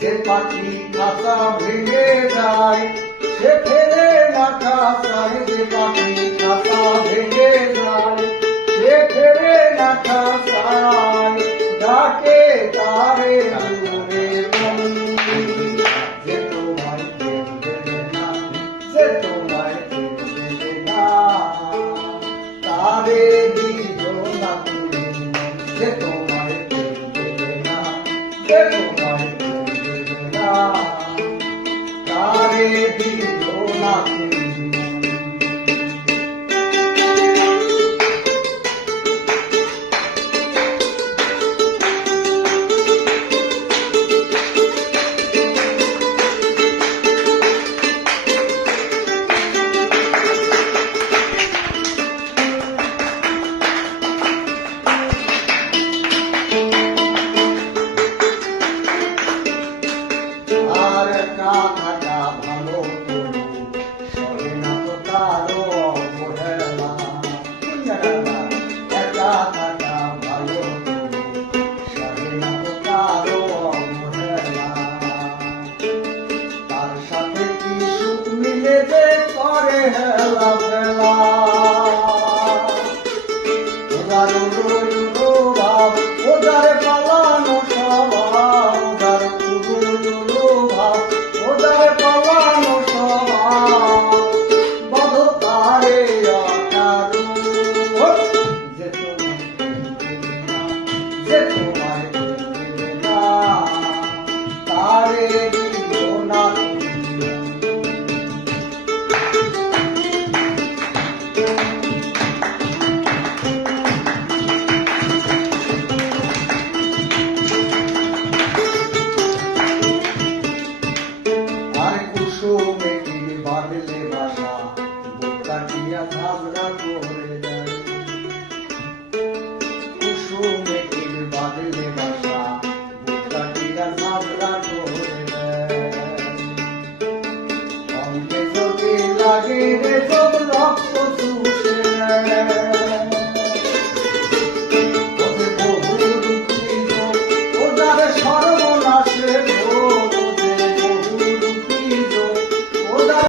যে পাখি খাঁচা ভেঙে যায় সে ফেরে না খাঁচায়, যে পাখি খাঁচা ভেঙে যায় সে ফেরে না খাঁচায়, ডাকে তারে দূরে বন্ধু, যে তোমায় প্রেম দেবে না, যে তোমায় প্রেম দেবে না, তারে দিও না তুমি, যে তোমায় প্রেম দেবে না, যে তোমায় প্রেম দেবে না, তারে দিও না তুমি। আর একা থাকা ভালো তুমি সরে না তো কারো অবহেলা, একা থাকা ভালো তুমি সরে না তো কারো অবহেলা, তার সাথে কি সুখ মিলে যে করে হেলা ফেলা, ওদার উড়ো ভাব ওদার পালানো স্বভাব, ওদার উড়ো ভাব ওদার পালানো স্বভাব, বধ তারে অকারু, যে তোমায় দেবে না, তারে দিও না তুমি। আর কুসুমে কি বাঁধলে বাসা বুক কাটিয়া ঝাঁঝরা করে দেয়, কুসুমে কি বাঁধলে বাসা বুক কাটিয়া ঝাঁঝরা করে দেয়, অঙ্গে যদি লাগে রে